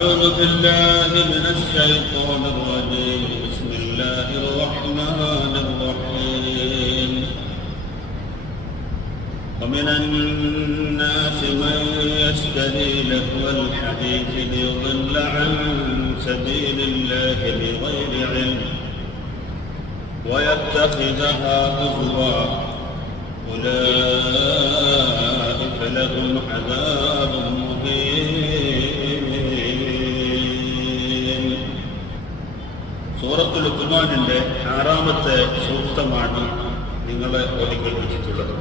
أعوذ بالله من الشيطان الرجيم. بسم الله الرحمن الرحيم. ومن الناس من يشتري لهو الحديث ليضل عن سبيل الله بغير علم ويتخذها هزوا أولئك لهم عذاب مهين. സൂറത്തുൽ ലുഖ്മാനിന്റെ 6-ാമത്തെ സൂക്തമാണ് നിങ്ങളെ ഓതിക്കേൾപ്പിച്ചിട്ടുള്ളത്.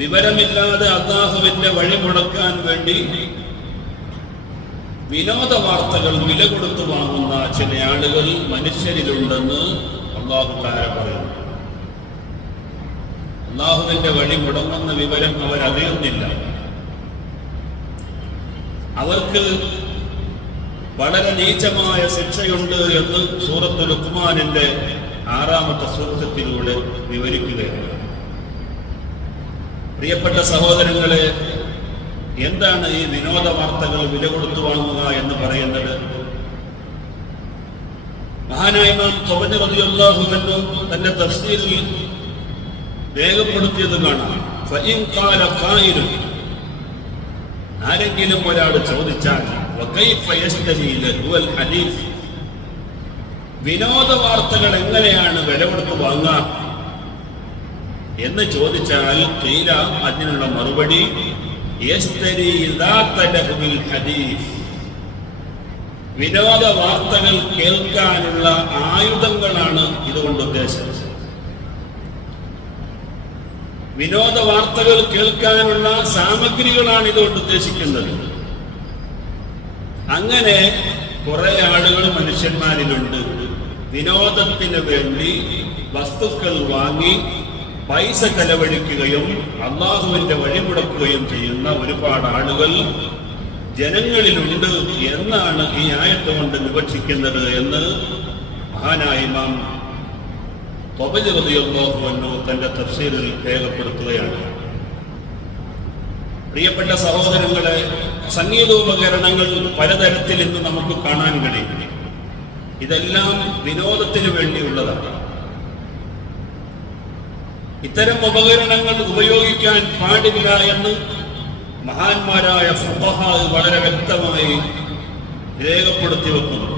വിവരമില്ലാതെ അല്ലാഹുവിന്റെ വഴി മുടക്കാൻ വേണ്ടി വിനോദ വാർത്തകൾ വില കൊടുത്തു വാങ്ങുന്ന ചില ആളുകൾ മനുഷ്യരിലുണ്ടെന്ന് അല്ലാഹു തആല പറയുന്നു. അല്ലാഹുവിന്റെ വഴി മുടങ്ങുന്ന വിവരം അവരറിയുന്നില്ല. അവർക്ക് വളരെ നീചമായ ശിക്ഷയുണ്ട് എന്ന് സൂറത്തുൽ ലുഖ്മാനിന്റെ 6-ാമത്തെ സൂക്തത്തിലൂടെ വിവരിക്കുകയാണ്. പ്രിയപ്പെട്ട സഹോദരങ്ങളെ, എന്താണ് ഈ വിനോദ വാർത്തകൾ വില കൊടുത്തു വാങ്ങുക എന്ന് പറയുന്നത്? മഹാനായ ഇമാം ത്വബരി റളിയല്ലാഹു അൻഹു തന്റെ തഫ്സീറിൽ രേഖപ്പെടുത്തിയത് കാണാം. ഫഇൻ ഖാല ഖായിലുൻ, ആരെങ്കിലും ഒരാൾ ചോദിച്ചാൽ വകൈഫ യശ്തരി ലഹുൽ ഹദീസ്, വിനോദ വാർത്തകൾ എങ്ങനെയാണ് വില കൊടുത്ത് വാങ്ങുക എന്ന് ചോദിച്ചാൽ ഖീല, അതിനുള്ള മറുപടി യശ്തരി ദാത ലഹുൽ ഹദീസ്, വിനോദ വാർത്തകൾ കേൾക്കാനുള്ള ആയുധങ്ങളാണ് ഇതുകൊണ്ട് ഉദ്ദേശിച്ചത്. വിനോദ വാർത്തകൾ കേൾക്കാനുള്ള സാമഗ്രികളാണ് ഇതുകൊണ്ട് ഉദ്ദേശിക്കുന്നത്. അങ്ങനെ കുറെ ആളുകൾ മനുഷ്യന്മാരിലുണ്ട്. വിനോദത്തിന് വേണ്ടി വസ്തുക്കൾ വാങ്ങി പൈസ ചെലവഴിക്കുകയും അല്ലാഹുവിന്റെ വഴിമുടക്കുകയും ചെയ്യുന്ന ഒരുപാട് ആളുകൾ ജനങ്ങളിലുണ്ട് എന്നാണ് ഈ ആയത്ത് കൊണ്ട് വിവക്ഷിക്കുന്നത് എന്ന് മഹാനായ ഇമാം ത്വബരി റളിയല്ലാഹു അൻഹു തന്റെ തഫ്സീറിൽ രേഖപ്പെടുത്തുകയാണ്. പ്രിയപ്പെട്ട സഹോദരങ്ങളെ, സംഗീതോപകരണങ്ങൾ പലതരത്തിൽ ഇന്ന് നമുക്ക് കാണാൻ കഴിയും. ഇതെല്ലാം വിനോദത്തിന് വേണ്ടിയുള്ളതാണ്. ഇത്തരം ഉപകരണങ്ങൾ ഉപയോഗിക്കാൻ പാടില്ല എന്ന് മഹാന്മാരായ ഫുഖഹാ വളരെ വ്യക്തമായി രേഖപ്പെടുത്തി വെക്കുന്നു.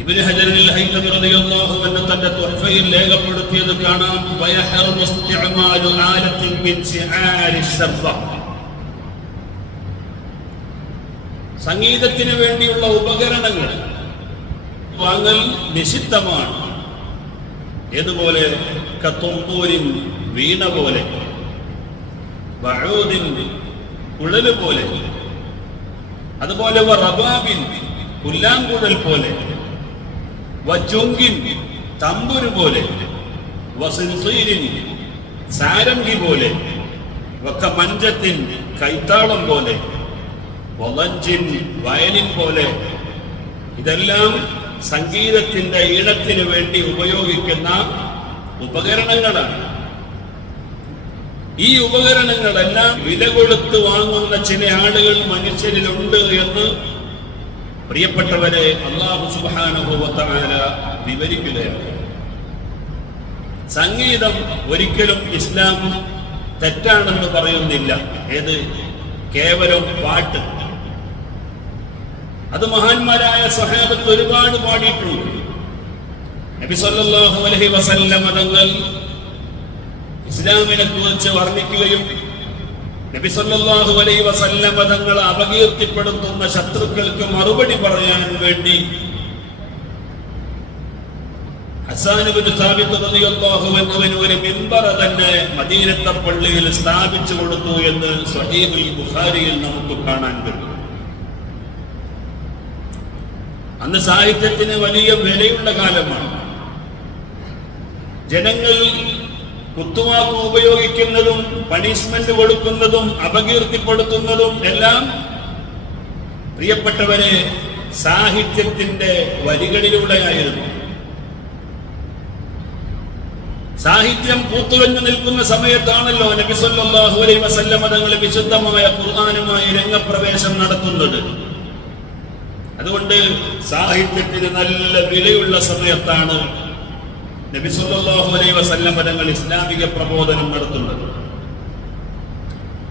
ഇബ്നു ഹജറുൽ ഹൈതമി റളിയല്ലാഹു അൻഹു തന്റെ തുഹ്ഫയിൽ രേഖപ്പെടുത്തിയത് കാണാം. വയഹറമു ഇസ്തിഅമാലു ആലത്തിൻ മിൻ ശിആരി ശർബ, സംഗീതത്തിന് വേണ്ടിയുള്ള ഉപകരണങ്ങൾ വാങ്ങൽ നിഷിദ്ധമാണ്. ഏതുപോലെ? കത്തുമ്പൂരിൻ, വീണ പോലെ, ബഊദിൻ, കുഴല് പോലെ, അതുപോലെ റബാബിൻ, പുല്ലാങ്കുഴൽ പോലെ, വജുങ്കിൻ, തമ്പുരു പോലെ, വസിൻസീരിൻ, സാരംഗി പോലെ, വക്കമഞ്ചത്തിൻ, കൈത്താളം പോലെ, വലഞ്ചിൻ, വയലിൻ പോലെ. ഇതെല്ലാം സംഗീതത്തിന്റെ ഈണത്തിന് വേണ്ടി ഉപയോഗിക്കുന്ന ഉപകരണങ്ങളാണ്. ഈ ഉപകരണങ്ങളെല്ലാം വില കൊടുത്ത് വാങ്ങുന്ന ചില ആളുകൾ മനുഷ്യരിലുണ്ട് എന്ന് പ്രിയപ്പെട്ടവരെ അല്ലാഹു സുബ്ഹാനഹു വ തആല വിവരിക്കുകയാണ്. സംഗീതം ഒരിക്കലും ഇസ്ലാം തെറ്റാണെന്ന് പറയുന്നില്ല. ഏത്? കേവലം പാട്ട്. അത് മഹാന്മാരായ സ്വഹാബത്ത് ഒരുപാട് പാടിയിട്ടുണ്ട്. നബി സല്ലല്ലാഹു അലൈഹി വസല്ലം തങ്ങൾ ഇസ്ലാമിനെ കുറിച്ച് വർണ്ണിക്കുകയും നബി സല്ലല്ലാഹു അലൈഹി വസല്ലം തങ്ങൾ അപകീർത്തിപ്പെടുത്തുന്ന ശത്രുക്കൾക്ക് മറുപടി പറയാൻ വേണ്ടി ഹസ്സാൻ ഇബ്നു സാബിത്ത് റളിയല്ലാഹു അൻഹുവിന് ഒരു മിമ്പർ തന്നെ മദീനത്തെ പള്ളിയിൽ സ്ഥാപിച്ചു കൊടുത്തു എന്ന് സ്വഹീഹുൽ ബുഖാരിയിൽ നമുക്ക് കാണാൻ കഴിയും. അന്ന് സാഹിത്യത്തിന് വലിയ വിലയുള്ള കാലമാണ്. ജനങ്ങൾ കുത്തുവാക്ക് ഉപയോഗിക്കുന്നതും പണിഷ്മെന്റ് കൊടുക്കുന്നതും അപകീർത്തിപ്പെടുത്തുന്നതും എല്ലാം പ്രിയപ്പെട്ടവരെ സാഹിത്യത്തിന്റെ വരികളിലൂടെയായിരുന്നു. സാഹിത്യം പൂത്തുലഞ്ഞു നിൽക്കുന്ന സമയത്താണല്ലോ നബി സല്ലല്ലാഹു അലൈഹി വസല്ലം തങ്ങൾ വിശുദ്ധമായ ഖുർആനുമായി രംഗപ്രവേശം നടത്തുന്നത്. അതുകൊണ്ട് സാഹിത്യത്തിന് നല്ല വിലയുള്ള സമയത്താണ് നബി സല്ലല്ലാഹു അലൈഹി വസല്ലം തങ്ങൾ ഇസ്ലാമിക പ്രബോധനം നടത്തുന്നത്.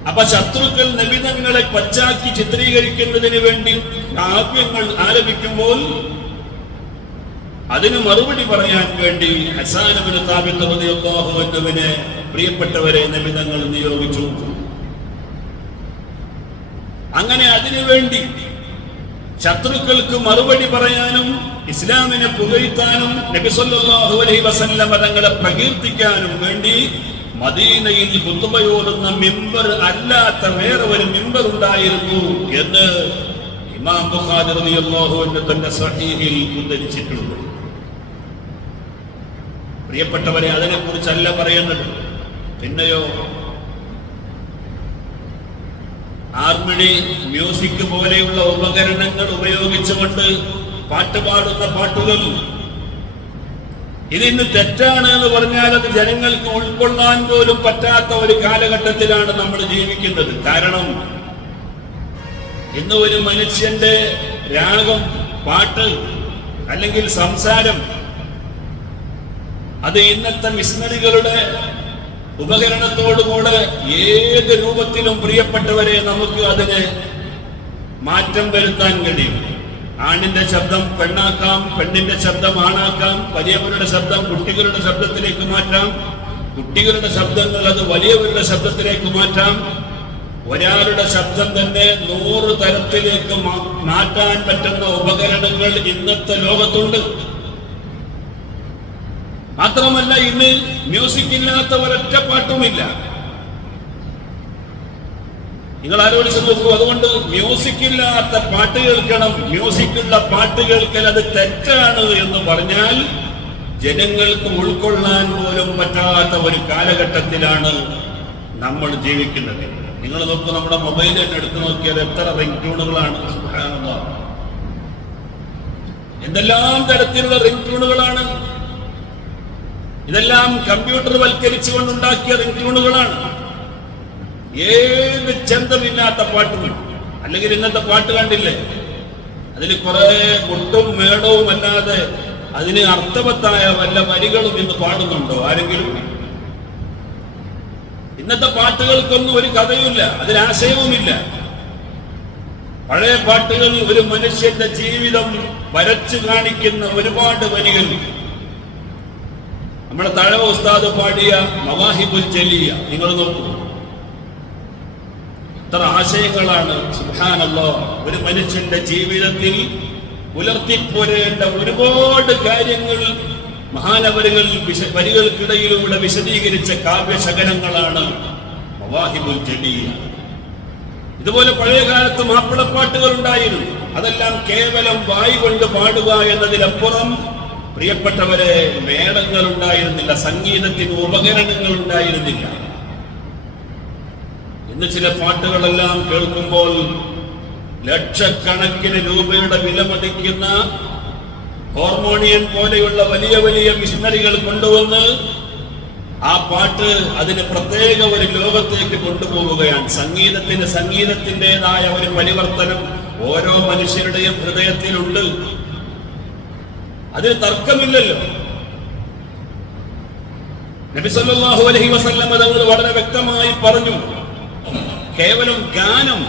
അപ്പൊ ശത്രുക്കൾ നബി തങ്ങളെ പച്ചാക്കി ചിത്രീകരിക്കുന്നതിന് വേണ്ടി കാവ്യങ്ങൾ ആലപിക്കുമ്പോൾ അതിന് മറുപടി പറയാൻ വേണ്ടി ഹസ്സാൻ ഇബ്നു സാബിത്ത് റളിയല്ലാഹു അൻഹുവിനെ പ്രിയപ്പെട്ടവരെ നബി തങ്ങൾ നിയോഗിച്ചു. അങ്ങനെ അതിനുവേണ്ടി ശത്രുക്കൾക്ക് മറുപടി പറയാനും ഇസ്ലാമിനെ പുകഴ്ത്താനും നബി സല്ലല്ലാഹു അലൈഹി വസല്ലം തങ്ങളെ പ്രകീർത്തിക്കാനും വേണ്ടി മദീനയിൽ ഖുതുബയോടുന്ന മിമ്പർ അല്ലാത്ത വേറെ ഒരു മിമ്പർ ഉണ്ടായിരുന്നു എന്ന് ഇമാം ബുഖാരി റളിയല്ലാഹു അൻഹു തന്റെ സ്വഹീഹിൽ ഉദ്ധരിച്ചിട്ടുണ്ട്. പ്രിയപ്പെട്ടവരെ, അതിനെക്കുറിച്ചല്ല പറയുന്നത്. പിന്നെയോ ഹാർമണി, മ്യൂസിക് പോലെയുള്ള ഉപകരണങ്ങൾ ഉപയോഗിച്ചുകൊണ്ട് പാട്ടുപാടുന്ന പാട്ടുകൾ ഇതിന്ന് തെറ്റാണ് എന്ന് പറഞ്ഞാൽ അത് ജനങ്ങൾക്ക് ഉൾക്കൊള്ളാൻ പോലും പറ്റാത്ത ഒരു കാലഘട്ടത്തിലാണ് നമ്മൾ ജീവിക്കുന്നത്. കാരണം ഇന്ന് ഒരു മനുഷ്യന്റെ രാഗം, പാട്ട് അല്ലെങ്കിൽ സംസാരം അത് ഇന്നത്തെ മിഷനറികളുടെ ഉപകരണത്തോടുകൂടെ ഏത് രൂപത്തിലും പ്രിയപ്പെട്ടവരെ നമുക്ക് അതിന് മാറ്റം വരുത്താൻ കഴിയും. ആണിന്റെ ശബ്ദം പെണ്ണാക്കാം, പെണ്ണിന്റെ ശബ്ദം ആണാക്കാം, വലിയവരുടെ ശബ്ദം കുട്ടികളുടെ ശബ്ദത്തിലേക്ക് മാറ്റാം, കുട്ടികളുടെ ശബ്ദങ്ങൾ അത് വലിയവരുടെ ശബ്ദത്തിലേക്ക് മാറ്റാം. ഒരാളുടെ ശബ്ദം തന്നെ 100 തരത്തിലേക്ക് മാറ്റാൻ പറ്റുന്ന ഉപകരണങ്ങൾ ഇന്നത്തെ ലോകത്തുണ്ട്. മാത്രമല്ല, ഇന്ന് മ്യൂസിക് ഇല്ലാത്ത ഒരൊറ്റ പാട്ടുമില്ല. നിങ്ങൾ ആലോചിച്ച് നോക്കൂ. അതുകൊണ്ട് മ്യൂസിക് ഇല്ലാത്ത പാട്ട് കേൾക്കണം, മ്യൂസിക്കുള്ള പാട്ട് കേൾക്കൽ അത് തെറ്റാണ് എന്ന് പറഞ്ഞാൽ ജനങ്ങൾക്ക് ഉൾക്കൊള്ളാൻ പോലും പറ്റാത്ത ഒരു കാലഘട്ടത്തിലാണ് നമ്മൾ ജീവിക്കുന്നത്. നിങ്ങൾ നോക്കൂ, നമ്മുടെ മൊബൈൽ തന്നെ എടുത്തു നോക്കിയാൽ എത്ര റിംഗ് ട്യൂണുകളാണ്. സുബ്ഹാനല്ലാഹ്, എന്തെല്ലാം തരത്തിലുള്ള റിംഗ് ട്യൂണുകളാണ്. ഇതെല്ലാം കമ്പ്യൂട്ടർ വൽക്കരിച്ചുകൊണ്ടുണ്ടാക്കിയ റിംഗ് ട്യൂണുകളാണ്. ഏത് ചന്തമില്ലാത്ത പാട്ടുകൾ. അല്ലെങ്കിൽ ഇന്നത്തെ പാട്ട് കണ്ടില്ലേ, അതിൽ കുറെ മുട്ടും മേടവും അല്ലാതെ അതിന് അർത്ഥവത്തായ വല്ല വരികളും ഇന്ന് പാടുന്നുണ്ടോ ആരെങ്കിലും? ഇന്നത്തെ പാട്ടുകൾക്കൊന്നും ഒരു കഥയുമില്ല, അതിലാശയവുമില്ല. പഴയ പാട്ടുകൾ ഒരു മനുഷ്യന്റെ ജീവിതം വരച്ചു കാണിക്കുന്ന ഒരുപാട് വരികൾ. നമ്മുടെ തഴവ ഉസ്താദ് പാടിയ മവാഹിബുൽ ജലിയ നിങ്ങൾ നോക്കൂ, എത്ര ആശയങ്ങളാണ്. സുബ്ഹാനല്ലാഹ്, ഒരു മനുഷ്യന്റെ ജീവിതത്തിൽ പുലർത്തിപ്പോരേണ്ട ഒരുപാട് കാര്യങ്ങൾ മഹാനവരുകൾ വരികൾക്കിടയിലൂടെ വിശദീകരിച്ച കാവ്യശകലങ്ങളാണ് മവാഹിബുൽ ജലിയ. ഇതുപോലെ പഴയ കാലത്ത് മാപ്പിളപ്പാട്ടുകൾ ഉണ്ടായിരുന്നു. അതെല്ലാം കേവലം വായ് കൊണ്ട് പാടുക എന്നതിനപ്പുറം പ്രിയപ്പെട്ടവരെ മേളങ്ങൾ ഉണ്ടായിരുന്നില്ല, സംഗീതത്തിന് ഉപകരണങ്ങൾ ഉണ്ടായിരുന്നില്ല. ഇന്ന് ചില പാട്ടുകളെല്ലാം കേൾക്കുമ്പോൾ ലക്ഷക്കണക്കിന് രൂപയുടെ വിലമതിക്കുന്ന ഹോർമോണിയൻ പോലെയുള്ള വലിയ വലിയ മിഷനറികൾ കൊണ്ടുവന്ന് ആ പാട്ട് അതിന് പ്രത്യേക ഒരു ലോകത്തേക്ക് കൊണ്ടുപോവുകയാണ്. സംഗീതത്തിന് സംഗീതത്തിൻ്റെതായ ഒരു പരിവർത്തനം ഓരോ മനുഷ്യരുടെയും ഹൃദയത്തിലുണ്ട്, അതിന് തർക്കമില്ലല്ലോ. നബി സല്ലല്ലാഹു അലൈഹി വസല്ലം തങ്ങൾ വളരെ വ്യക്തമായി പറഞ്ഞു, കേവലം ഗാനം,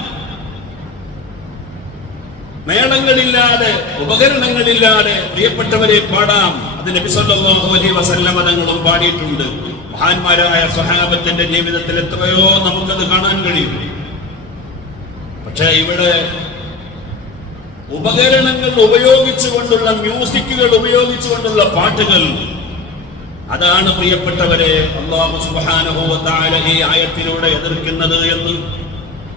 മേളങ്ങളില്ലാതെ ഉപകരണങ്ങളില്ലാതെ പ്രിയപ്പെട്ടവരെ പാടാം. അത് നബി സല്ലല്ലാഹു അലൈഹി വസല്ലം തങ്ങളും പാടിയിട്ടുണ്ട്. മഹാന്മാരായ സ്വഹാബത്തിന്റെ ജീവിതത്തിൽ എത്രയോ നമുക്കത് കാണാൻ കഴിയും. പക്ഷേ ഇവിടെ ഉപകരണങ്ങൾ ഉപയോഗിച്ചുകൊണ്ടുള്ള, മ്യൂസിക്കുകൾ ഉപയോഗിച്ചുകൊണ്ടുള്ള പാട്ടുകൾ, അതാണ് പ്രിയപ്പെട്ടവരെ അല്ലാഹു സുബ്ഹാനഹു വ തആല ഈ ആയത്തിലൂടെ എതിർക്കുന്നത് എന്ന്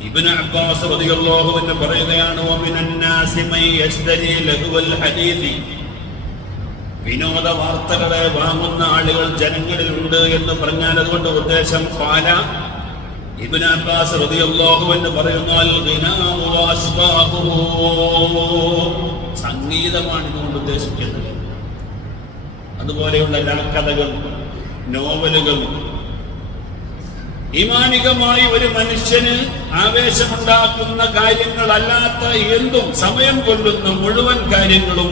ഇബ്നു അബ്ബാസ് റളിയല്ലാഹു അൻഹു പറയുകയാണ്. വമിനൻ നാസി മൻ യശ്തരി ലഹുവൽ ഹദീസി, വിനോദ വാർത്തകളെ വാങ്ങുന്ന ആളുകൾ ജനങ്ങളിലുണ്ട് എന്ന് പറഞ്ഞാൽ അതുകൊണ്ട് ഉദ്ദേശം പാല. ഇബ്നു അബ്ബാസ് റളിയല്ലാഹു അൻഹു പറയുന്നാൽ ഗിനാഉ വഅസ്ബാഹുഹു, സംഗീതമാണ് ഇതുകൊണ്ട് ഉദ്ദേശിക്കുന്നത്. അതുപോലെയുള്ള കഥകൾ, നോവലുകൾ. ഈമാനികമായി ഒരു മനുഷ്യന് ആവേശമുണ്ടാക്കുന്ന കാര്യങ്ങളല്ലാത്ത എന്തും, സമയം കൊല്ലുന്ന മുഴുവൻ കാര്യങ്ങളും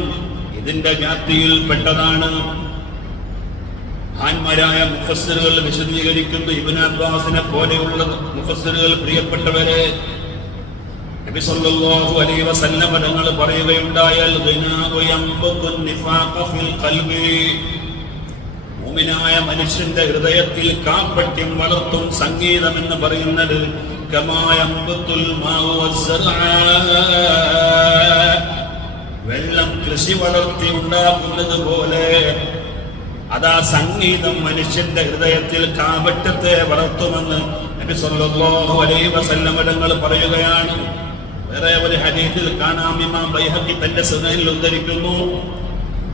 ഇതിന്റെ വ്യാപ്തിയിൽപ്പെട്ടതാണ്. മഹാന്മാരായ മുഫസ്സിറുകൾ വിശദീകരിക്കുന്നു. ഇബ്നു അബ്ബാസിനെ പോലെയുള്ള മുഫസ്സിറുകൾ, പ്രിയപ്പെട്ടവരെ, നബി സല്ലല്ലാഹു അലൈഹി വസല്ലം തങ്ങൾ പറയുകയുണ്ടായാൽ മുഅ്മിനായ മനുഷ്യന്റെ ഹൃദയത്തിൽ കാപട്യം വളർത്തും സംഗീതം എന്ന് പറയുന്നത് വെള്ളം കൃഷി വളർത്തി ഉണ്ടാക്കുന്നത് പോലെ അതാ സംഗീതം മനുഷ്യന്റെ ഹൃദയത്തിൽ കാപട്യത്തെ വളർത്തുമെന്ന് നബി സല്ലല്ലാഹു അലൈഹി വസല്ലം തങ്ങൾ പറയുകയാണ്. വേറെ ഒരു ഹദീസിൽ കാണാം, ഇമാം ബൈഹഖി തന്റെ സുനനിൽ ഉദ്ധരിക്കുന്നു,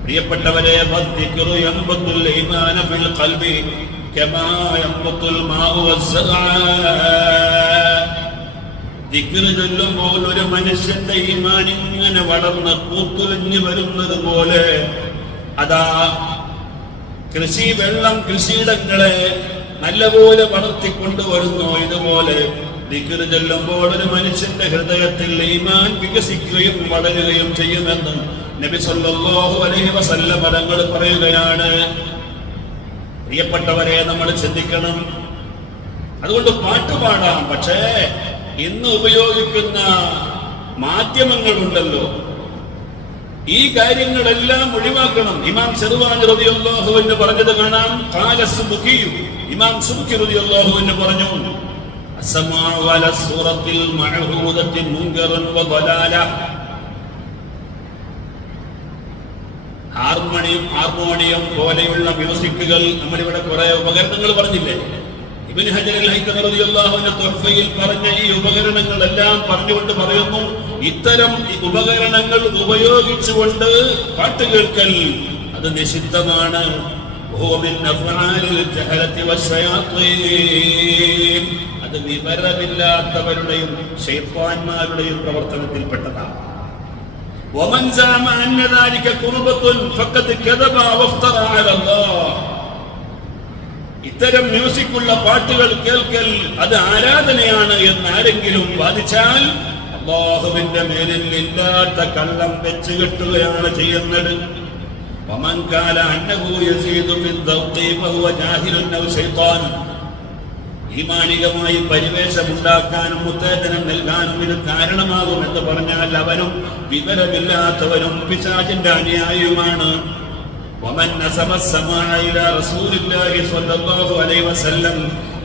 പ്രിയപ്പെട്ടവരെ, വദ്ദിക്റു യംബത്തുൽ ഈമാന ഫിൽ ഖൽബി കമാ യംബത്തുൽ മാഉ വസ്സദാ. ദിക്ർ ചൊല്ലുമ്പോൾ ഒരു മനുഷ്യന്റെ ഈമാൻ ഇങ്ങനെ വളർന്ന് പൂത്തുലഞ്ഞു വരുന്നത് പോലെ, അതാ കൃഷി വെള്ളം കൃഷിയിടങ്ങളെ നല്ലപോലെ വളർത്തിക്കൊണ്ടുവരുന്നു. ഇതുപോലെ ദിക്ർ ചൊല്ലുമ്പോൾ ഒരു മനുഷ്യന്റെ ഹൃദയത്തിൽ ഈമാൻ വികസിക്കുകയും വളരുകയും ചെയ്യുമെന്ന് നബി സല്ലല്ലാഹു അലൈഹി വസല്ലം തങ്ങൾ പറയുകയാണ്. പ്രിയപ്പെട്ടവരെ, നമ്മൾ ചിന്തിക്കണം. അതുകൊണ്ട് പാട്ട് പാടാം, പക്ഷേ ഇന്ന് ഉപയോഗിക്കുന്ന മാധ്യമങ്ങളുണ്ടല്ലോ, ഈ കാര്യങ്ങളെല്ലാം ഒഴിവാക്കണം. ഇമാം ശർവാനി റളിയല്ലാഹു അൻഹു പറഞ്ഞത് കാണാം. ഖാല സുബ്കി, ഇമാം സുബ്കി റളിയല്ലാഹു അൻഹു പറഞ്ഞു, അസ്മാഉ അല സൂറത്തിൽ മഅഹൂദത്തി മുൻകറൻ വ ദലാല. ഹാർമോണിയം പോലെയുള്ള മ്യൂസിക്കുകൾ, നമ്മളിവിടെ കുറെ ഉപകരണങ്ങൾ പറഞ്ഞില്ലേ, ഇബ്നു ഹജർ അൽ ഹൈതമി റളിയല്ലാഹു അൻഹു തുഹ്ഫയിൽ പറഞ്ഞ ഈ ഉപകരണങ്ങളെല്ലാം പറഞ്ഞുകൊണ്ട് പറയുന്നു, ഇത്തരം ഉപകരണങ്ങൾ ഉപയോഗിച്ചുകൊണ്ട് പാട്ട് കേൾക്കൽ അത് നിഷിദ്ധമാണ്. അത് വിവരമില്ലാത്തവരുടെയും ശൈത്താന്മാരുടെയും പ്രവർത്തനത്തിൽപ്പെട്ടതാണ്. ومن زعم أن ذلك قربة فقد كذب وافترى على الله. ഇത്തരം മ്യൂസിക്കുള്ള പാട്ടുകൾ കേൾക്കൽ അത് ആരാധനയാണ് എന്ന് ആരെങ്കിലും വാദിച്ചാൽ അല്ലാഹുവിന്റെ മേലിൽ ഇല്ലാത്ത കള്ളം വെച്ച് കെട്ടുകയാണ് ചെയ്യുന്നത്. ومن قال أنه يزيد في الذوق فهو جاهل أو شيطان. ഈമാനികമായി പരിവേഷമുണ്ടാക്കാനും ഉത്തേജനം നൽകാനും ഇത് കാരണമാകുമെന്ന് പറഞ്ഞാൽ അവനും വിവരമില്ലാത്തവനും പിശാചിന്റെ അനുയായിയുമാണ്. ومن نسب السماع إلى رسول الله صلى الله عليه وسلم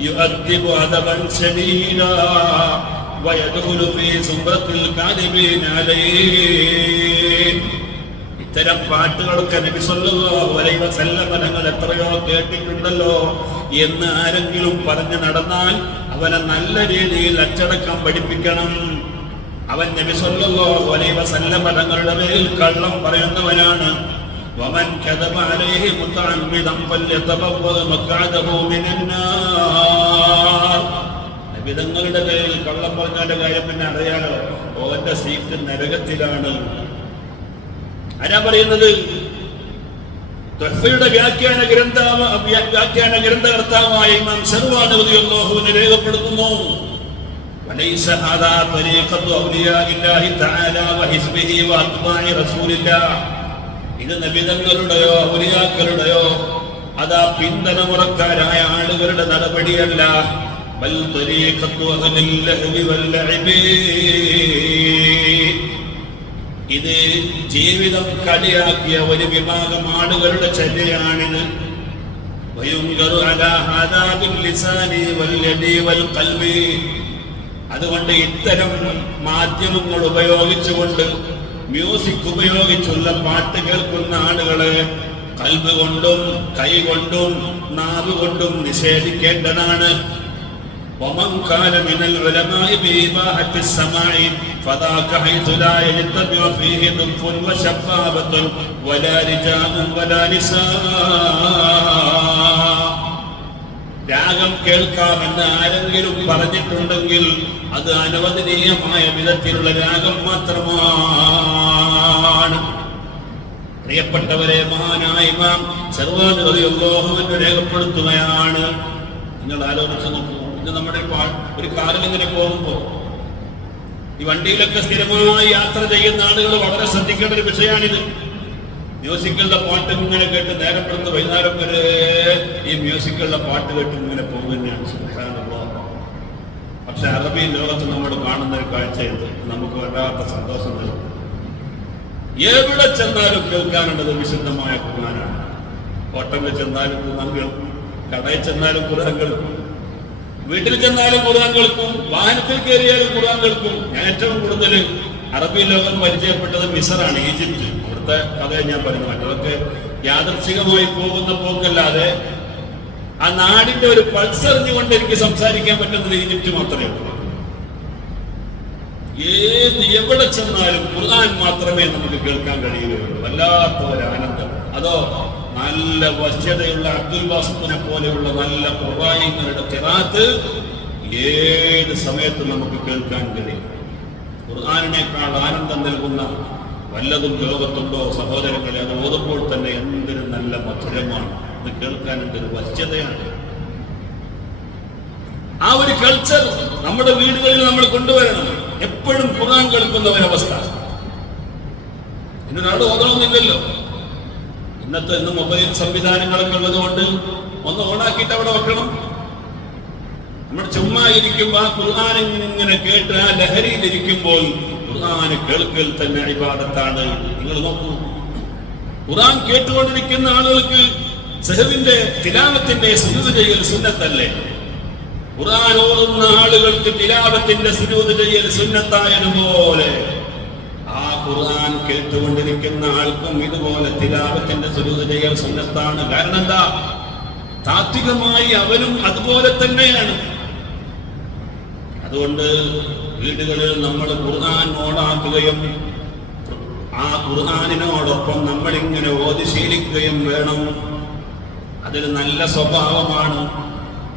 يؤدب أدبا شديدا ويدخل في زمرة الكاذبين عليه. ഇത്തരം പാട്ടുകളൊക്കെ നബി സല്ലല്ലാഹു അലൈഹി വസല്ലം തങ്ങൾ എത്രയോ കേട്ടിട്ടുണ്ടല്ലോ എന്ന് ആരെങ്കിലും പറഞ്ഞു നടന്നാൽ അവനെ നല്ല രീതിയിൽ അച്ചടക്കം പഠിപ്പിക്കണം. അവൻ നബി സല്ലല്ലാഹു അലൈഹി വസല്ലം തങ്ങളുടെ മേൽ കള്ളം പറയുന്നവനാണ്. ومن كذب عليه متعمدا فليتبوأ مقعده من النار. നബി തങ്ങളുടെ പേരിൽ കള്ളം പറഞ്ഞാൽ കാര്യം പിന്നെ അറിയാലോ, ഓന്റെ സീറ്റ് നരകത്തിലാണ്. ആരാ പറയുന്നത്? തുഹ്ഫയുടെ വ്യാഖ്യാന ഗ്രന്ഥകർത്താവായ ഇമാം ശർവാനി റളിയല്ലാഹു അൻഹു രേഖപ്പെടുത്തുന്നു, വലൈസ ഹാദാ തരീഖത്തു ഔലിയാഇല്ലാഹി തആല വഹിസ്ബിഹി വഅത്ബാഇ റസൂലില്ലാഹ്. ഇത് നബിതങ്ങളുടെയോ ഔലിയാക്കളുടെയോ അതാ പിന്തലമുറക്കാരായ ആളുകളുടെ നടപടിയല്ല. ബൽ തരീഖത്തു അഹ്ലിൽ ലഹ്വി വൽ ലഅബി. ഇത് ജീവിതം കളിയാക്കിയ ഒരു വിഭാഗം ആളുകളുടെ ചര്യയാണിത്. വയുൻകറു അലാ ഹാദാ ബിൽ ലിസാനി വൽ യദി വൽ ഖൽബി. അതുകൊണ്ട് ഇത്തരം മാധ്യമങ്ങൾ ഉപയോഗിച്ചുകൊണ്ട്, മ്യൂസിക് ഉപയോഗിച്ചുള്ള പാട്ട് കേൾക്കുന്ന ആളുകളെ കൽബ് കൊണ്ടും കൈ കൊണ്ടും നാവ് കൊണ്ടും നിഷേധിക്കേണ്ടതാണ്. ومن قال من العلماء بإباحة السماع فذاك حيث لا يجتمع فيه ضعف وشبابة ولا رجال ولا نساء. രാഗം കേൾക്കാമെന്ന് ആരെങ്കിലും പറഞ്ഞിട്ടുണ്ടെങ്കിൽ അത് അനവദനീയമായ വിധത്തിലുള്ള രാഗം മാത്രമാണ്. പ്രിയപ്പെട്ടവരെ, മഹാനായ ഇമാം സർവാനി റളിയല്ലാഹു അൻഹു രേഖപ്പെടുത്തുകയാണ്. നിങ്ങൾ ആലോചിച്ച് നോക്കൂ. ഇത് നമ്മുടെ ഒരു കാറിൽ ഇങ്ങനെ പോകുമ്പോൾ, ഈ വണ്ടിയിലൊക്കെ സ്ഥിരമായി യാത്ര ചെയ്യുന്ന ആളുകൾ വളരെ ശ്രദ്ധിക്കേണ്ട ഒരു വിഷയമാണിത്. മ്യൂസിക്കുകളുടെ പാട്ട് ഇങ്ങനെ കേട്ട് നേരം പുറത്ത് വൈകുന്നേരം വരെ ഈ മ്യൂസിക്കുകളുടെ പാട്ട് കേട്ട് ഇങ്ങനെ പോകുന്നതാണ്. സുബ്ഹാനല്ലാഹ്. പക്ഷെ അറബി ലോകത്ത് നമ്മൾ കാണുന്ന ഒരു കാഴ്ചയുണ്ട്, നമുക്ക് വല്ലാത്ത സന്തോഷം നൽകും. എവിടെ ചെന്നാലും കേൾക്കാനുള്ളത് വിശുദ്ധമായ ഖുർആനാണ്. ഹോട്ടലിൽ ചെന്നാലും ഖുർആൻ കേൾക്കും, കടയിൽ ചെന്നാലും ഖുർആൻ കേൾക്കും, വീട്ടിൽ ചെന്നാലും ഖുർആൻ കേൾക്കും, വാഹനത്തിൽ കയറിയാലും ഖുർആൻ കേൾക്കും. ഞാൻ ഏറ്റവും കൂടുതൽ അറബി ലോകം പരിചയപ്പെട്ടത് മിസറാണ്, ഈജിപ്ത്. അവിടുത്തെ കഥയെ ഞാൻ പറയുന്നത്. മറ്റതൊക്കെ യാദൃച്ഛികമായി പോകുന്ന പോക്കല്ലാതെ ആ നാടിന്റെ ഒരു പൾസ് അറിഞ്ഞുകൊണ്ട് എനിക്ക് സംസാരിക്കാൻ പറ്റുന്നത് ഈജിപ്ത് മാത്രമേ ഉള്ളൂ. എവിടെ ചെന്നാലും ഖുർആൻ മാത്രമേ നമുക്ക് കേൾക്കാൻ കഴിയുകയുള്ളൂ. വല്ലാത്ത ഒരു ആനന്ദം. അതോ നല്ല വശ്യതയുള്ള അബ്ദുൽ ബാസിത്തിനെ പോലെയുള്ള നല്ല ഖുർആനികളുടെ ഖിറാഅത്ത് ഏത് സമയത്തും നമുക്ക് കേൾക്കാൻ കഴിയും. ഖുർആനിനേക്കാൾ ആനന്ദം നൽകുന്ന വല്ലതും ലോകത്തുണ്ടോ സഹോദരങ്ങളെ? അത് ഓതുമ്പോൾ തന്നെ എന്തൊരു നല്ല മധുരമാണ്, അത് കേൾക്കാൻ എന്തൊരു വശ്യതയാണ്. ആ ഒരു കൾച്ചർ നമ്മുടെ വീടുകളിൽ നമ്മൾ കൊണ്ടുവരണം. എപ്പോഴും ഖുർആൻ കേൾക്കുന്ന ഒരവസ്ഥ. ഇന്നൊരാൾ ഓതണമെന്നില്ലല്ലോ. ഇന്ന് മൊബൈൽ സംവിധാനങ്ങളൊക്കെ ഉള്ളതുകൊണ്ട് ഒന്ന് ഓണാക്കിയിട്ട് അവിടെ വെക്കണം. നമ്മൾ ചുമ്മാ ഇരിക്കുമ്പോൾ ആ ഖുർആൻ ഇങ്ങനെ കേട്ട് ആ ലഹരിയിലിരിക്കുമ്പോൾ ഖുർആൻ കേൾക്കൽ തന്നെ ഇബാദത്താണ്. നിങ്ങൾ നോക്കൂ, ഖുർആൻ കേട്ടുകൊണ്ടിരിക്കുന്ന ആളുകൾക്ക് സഹവിന്റെ തിലാവത്തിന്റെ സുജൂദ് ചെയ്യൽ സുന്നത്തല്ലേ? ഖുർആൻ ഓതുന്ന ആളുകൾക്ക് തിലാവത്തിന്റെ സുജൂദ് ചെയ്യൽ സുന്നത്തായതുപോലെ ആ ഖുർആൻ കേട്ടുകൊണ്ടിരിക്കുന്ന ആൾക്കും ഇതുപോലെ തിലാവത്തിന്റെ സുജൂദ് ചെയ്യൽ സുന്നത്താണ്. കാരണം എന്താ? താത്വികമായി അവനും അതുപോലെ തന്നെയാണ്. അതുകൊണ്ട് വീടുകളിൽ നമ്മൾ ഖുർആൻ ഓണാക്കുകയും ആ ഖുർആനിനോടൊപ്പം നമ്മളിങ്ങനെ ഓതി ശീലിക്കുകയും വേണം. അതൊരു നല്ല സ്വഭാവമാണ്.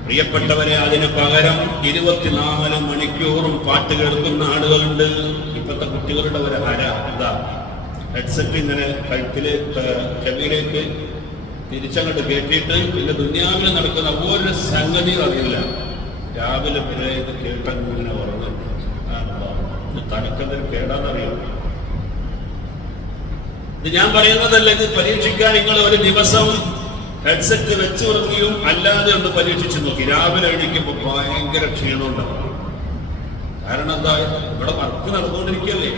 പ്രിയപ്പെട്ടവരെ, അതിന് പകരം 24 മണിക്കൂറും പാട്ട് കേൾക്കുന്ന ആളുകളുണ്ട്. ഇപ്പോഴത്തെ കുട്ടികളുടെ ഒരു ഹര എന്താ? ഹെഡ്സെറ്റ് ഇങ്ങനെ കഴുത്തില് ചെവിയിലേക്ക് തിരിച്ചങ്ങോട്ട് കേട്ടിട്ട് പിന്നെ ദുനിയാവിൽ നടക്കുന്ന ഒരു സംഗതിയും അറിയില്ല. രാവിലെ വരെ ഇത് കേട്ടങ്ങനെ ഉറങ്ങുന്നു. തനക്കെന്തൊരു കേടാന്നറിയാം. ഇത് ഞാൻ പറയുന്നതല്ല, ഇത് പരീക്ഷിക്കാൻ നിങ്ങൾ ഒരു ദിവസം ഹെഡ്സെറ്റ് വെച്ചുറങ്ങിയും അല്ലാതെ ഒന്ന് പരീക്ഷിച്ചു നോക്കി. രാവിലെ എണീക്കുമ്പോൾ ഭയങ്കര ക്ഷീണമുണ്ടാവും. കാരണം എന്താ? ഇവിടെ വർക്ക് നടന്നുകൊണ്ടിരിക്കുകയല്ലേ.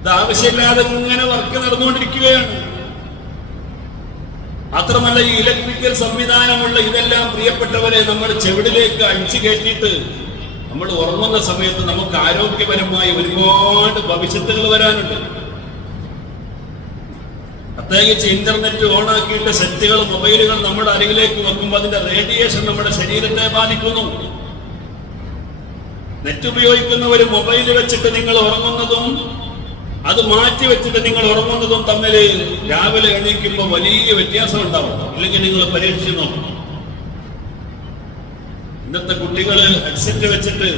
ഇത് ആവശ്യമില്ലാതെ ഇങ്ങനെ വർക്ക് നടന്നുകൊണ്ടിരിക്കുകയാണ്. മാത്രമല്ല, ഈ ഇലക്ട്രിക്കൽ സംവിധാനമുള്ള ഇതെല്ലാം പ്രിയപ്പെട്ടവരെ നമ്മൾ ചെവിടിലേക്ക് അടിച്ചു കയറ്റിയിട്ട് നമ്മൾ ഉറങ്ങുന്ന സമയത്ത് നമുക്ക് ആരോഗ്യപരമായി ഒരുപാട് ഭവിഷ്യത്തുകൾ വരാനുണ്ട്. പ്രത്യേകിച്ച് ഇന്റർനെറ്റ് ഓണാക്കിയിട്ട് സെറ്റുകൾ, മൊബൈലുകൾ നമ്മുടെ അരികിലേക്ക് വെക്കുമ്പോൾ അതിന്റെ റേഡിയേഷൻ നമ്മുടെ ശരീരത്തെ ബാധിക്കുന്നു. നെറ്റ് ഉപയോഗിക്കുന്ന ഒരു മൊബൈൽ വെച്ചിട്ട് നിങ്ങൾ ഉറങ്ങുന്നതും അത് മാറ്റി വെച്ചിട്ട് നിങ്ങൾ ഉറങ്ങുന്നതും തമ്മിൽ രാവിലെ എണീക്കുമ്പോൾ വലിയ വ്യത്യാസം ഉണ്ടാവും. ഇല്ലെങ്കിൽ നിങ്ങൾ പരീക്ഷിച്ച് നോക്കും. ഇന്നത്തെ കുട്ടികൾ ഹെഡ്സെറ്റ് വെച്ചിട്ട്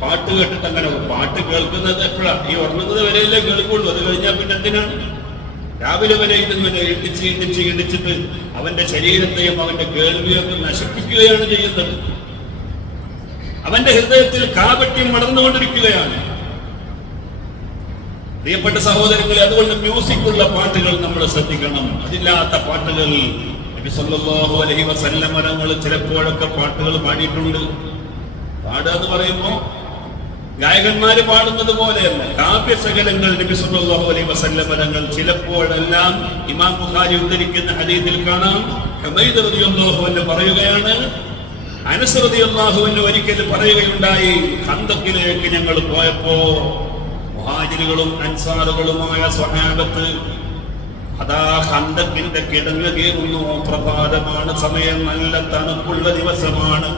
പാട്ട് കേട്ടിട്ട് അങ്ങനെ പാട്ട് കേൾക്കുന്നത് എപ്പോഴാണ്? ഈ ഉറങ്ങുന്നത് വരെയല്ലേ കേൾക്കുള്ളൂ. അത് കഴിഞ്ഞാൽ പിന്നെ എന്തിനാണ്? രാവിലെ വരെ ഇതിങ്ങനെ ഇടിച്ചിട്ട് അവന്റെ ശരീരത്തെയും അവന്റെ കേൾവിയൊക്കെ നശിപ്പിക്കുകയാണ് ചെയ്യുന്നത്. അവന്റെ ഹൃദയത്തിൽ കാപട്യം വളർന്നുകൊണ്ടിരിക്കുകയാണ്. പ്രിയപ്പെട്ട സഹോദരങ്ങളെ, അതുകൊണ്ട് മ്യൂസിക്കുള്ള പാട്ടുകൾ നമ്മൾ ശ്രദ്ധിക്കണം. അതില്ലാത്ത പാട്ടുകൾ നബി സല്ലല്ലാഹു അലൈഹി വസല്ലം തങ്ങൾ ചിലപ്പോഴൊക്കെ പാട്ടുകൾ പാടിയിട്ടുണ്ട്. പാടുക എന്ന് പറയുമ്പോൾ ഗായകന്മാര് പാടുന്നത് പോലെയല്ല, കാവ്യശകലങ്ങൾ നബി സല്ലല്ലാഹു അലൈഹി വസല്ലം തങ്ങൾ ചിലപ്പോഴെല്ലാം ഇമാം ബുഖാരി ഉദ്ധരിക്കുന്ന ഹദീസിൽ കാണാം. ഹുമൈദ് റളിയല്ലാഹു അൻഹു പറയുകയാണ്, അനസ് റളിയല്ലാഹു അൻഹു ഒരിക്കൽ പറയുകയുണ്ടായി, ഖന്തഖിലേക്ക് ഞങ്ങൾ പോയപ്പോ മുഹാജിറുകളും അൻസാറുകളുമായ സ്വഹാബത്ത് അതാ ഖന്തഖിന്റെ കിടങ്ങ് കീറുന്നു. പ്രഭാതമാണ്, സമയം നല്ല തണുപ്പുള്ള ദിവസമാണ്.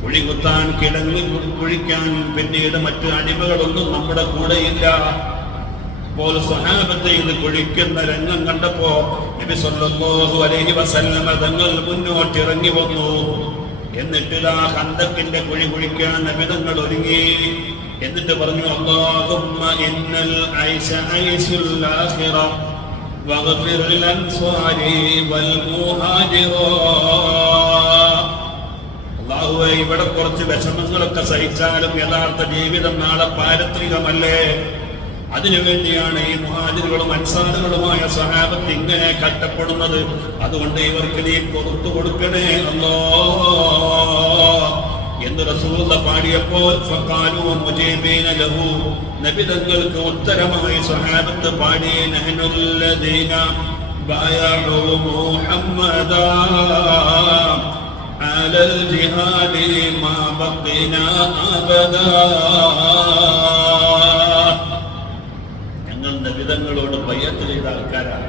കുഴികുത്താൻ, കിടങ്ങ് കുഴിക്കാൻ പിന്നീട് മറ്റു അടിമകളൊന്നും നമ്മുടെ കൂടെയില്ല. അപ്പോൾ സ്വഹാബത്ത് ഇത് കുഴിക്കുന്ന രംഗം കണ്ടപ്പോ നബി സല്ലല്ലാഹു അലൈഹി വസല്ലം തങ്ങൾ മുന്നോട്ടിറങ്ങി വന്നു. എന്നിട്ട് ആ ഖന്തഖിന്റെ കുഴി കുഴിക്കാൻ നബി തങ്ങൾ ഒരുങ്ങി. എന്നിട്ട് പറഞ്ഞു, അല്ലാഹുമ്മ ഇന്നൽ ഐശ ഐശുൽ ആഖിറ واغفر للأنصار والمهاجرين. അല്ലാഹുവേ, ഇവിടെ കുറച്ച് വിഷമങ്ങളൊക്കെ സഹിച്ചാലും യഥാർത്ഥ ജീവിതം നാളെ പാരത്രികമല്ലേ? അതിനുവേണ്ടിയാണ് ഈ മുഹാജിറുകളും അൻസാറുകളുമായ സഹാബത്ത് ഇങ്ങനെ കഷ്ടപ്പെടുന്നത്. അതുകൊണ്ട് ഇവർക്ക് നീ പുറത്തു കൊടുക്കണേ അല്ലാഹ് എന്ന് റസൂലുള്ള പാടിയപ്പോൾ ഫഖാലു മുജീബീന ലഹു, നബി തങ്ങൾക്ക് ഉത്തരമായി സഹാബത്ത് പാടി നഹ്നുല്ലദീന ബയഉ മുഹമ്മദാ അലൽ ജിഹാദി മാ ബഖിനാ അബദാ. ഞങ്ങൾ നബി തങ്ങളോട് ബയ്യത്ത് ചെയ്ത ആൾക്കാരാണ്.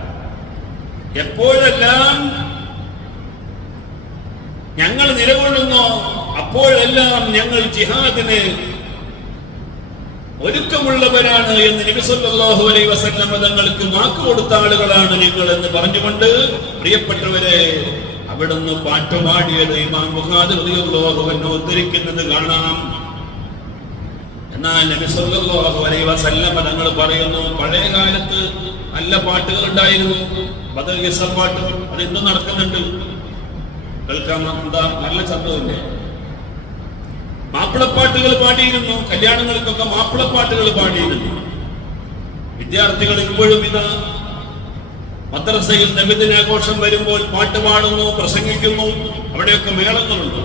എപ്പോഴെല്ലാം ഞങ്ങൾ നിലകൊള്ളുന്നു അപ്പോഴെല്ലാം ഞങ്ങൾ ജിഹാദിന് ഒരുക്കമുള്ളവരാണ് എന്ന് നബി സല്ലല്ലാഹു അലൈഹി വസല്ലം തങ്ങൾക്ക് വാക്ക് കൊടുത്ത ആളുകളാണ് ഞങ്ങൾ എന്ന് പറഞ്ഞുകൊണ്ട് പ്രിയപ്പെട്ടവരെ അവിടുന്ന് പാട്ടുപാടിയത് ഇമാം ബുഖാരി റളിയല്ലാഹു അൻഹു ഉദ്ധരിക്കുന്നത് കാണാം. എന്നാൽ നബി സല്ലല്ലാഹു അലൈഹി വസല്ലം തങ്ങൾ പറയുന്നു, പഴയ കാലത്ത് നല്ല പാട്ടുകൾ ഉണ്ടായിരുന്നു. ബദർ പാട്ട് അത് ഇന്നും നടക്കുന്നുണ്ട്. കേൾക്കാൻ എന്താ നല്ല ശബ്ദമില്ലേ? മാപ്പിളപ്പാട്ടുകൾ പാടിയിരുന്നു. കല്യാണങ്ങൾക്കൊക്കെ മാപ്പിളപ്പാട്ടുകൾ പാടിയിരുന്നു. വിദ്യാർത്ഥികൾ ഇപ്പോഴും ഇതാ മദ്രസയിൽ നബിദിനാഘോഷം വരുമ്പോൾ പാട്ട് പാടുന്നു, പ്രസംഗിക്കുന്നു. അവിടെയൊക്കെ മേളങ്ങളുണ്ടോ?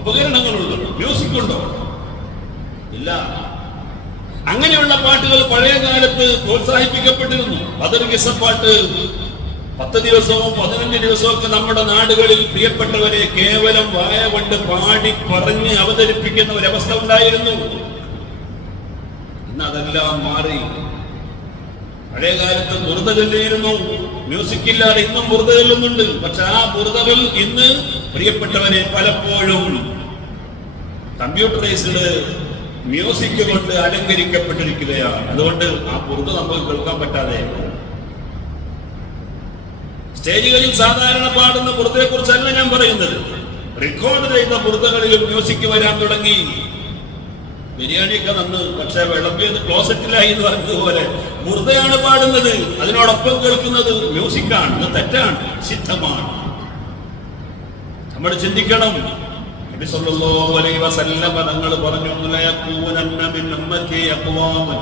ഉപകരണങ്ങളുണ്ടോ? മ്യൂസിക് ഉണ്ടോ? ഇല്ല. അങ്ങനെയുള്ള പാട്ടുകൾ പഴയ കാലത്ത് പ്രോത്സാഹിപ്പിക്കപ്പെട്ടിരുന്നു. ബദർ പാട്ട് 10 ദിവസവും 15 ദിവസവും ഒക്കെ നമ്മുടെ നാടുകളിൽ പ്രിയപ്പെട്ടവരെ കേവലം വായ കൊണ്ട് പാടി പറഞ്ഞ് അവതരിപ്പിക്കുന്ന ഒരവസ്ഥ ഉണ്ടായിരുന്നു. ഇന്ന് അതെല്ലാം മാറി. പഴയ കാലത്ത് ബുർദ ചൊല്ലിയിരുന്നു. മ്യൂസിക് ഇല്ലാതെ ഇന്നും ബുർദ ചൊല്ലുന്നുണ്ട്. പക്ഷെ ആ ബുർദകൾ ഇന്ന് പ്രിയപ്പെട്ടവരെ പലപ്പോഴും കമ്പ്യൂട്ടറൈസ്ഡ് മ്യൂസിക് കൊണ്ട് അലങ്കരിക്കപ്പെട്ടിരിക്കുകയാണ്. അതുകൊണ്ട് ആ ബുർദ നമുക്ക് കേൾക്കാൻ പറ്റാതെ. സ്റ്റേജുകളിൽ സാധാരണ പാടുന്ന ബുർദയെ കുറിച്ചല്ല ഞാൻ പറയുന്നത്. റെക്കോർഡ് ചെയ്ത ബുർദകളിലും മ്യൂസിക് വരാൻ തുടങ്ങി. ബിരിയാണിയൊക്കെ നന്ന്, പക്ഷെ വിളമ്പിയത് ക്ലോസറ്റിലായി എന്ന് പറഞ്ഞതുപോലെ ബുർദയാണ് പാടുന്നത്. അതിനോടൊപ്പം കേൾക്കുന്നത് മ്യൂസിക്കാണ്. ഇത് തെറ്റാണ്, നിഷിദ്ധമാണ്. നമ്മൾ ചിന്തിക്കണം. നബി സല്ലല്ലാഹു അലൈഹി വസല്ലം തങ്ങൾ പറഞ്ഞു, ലയകൂനന്ന മിൻ ഉമ്മത്തി അഖ്വാമൻ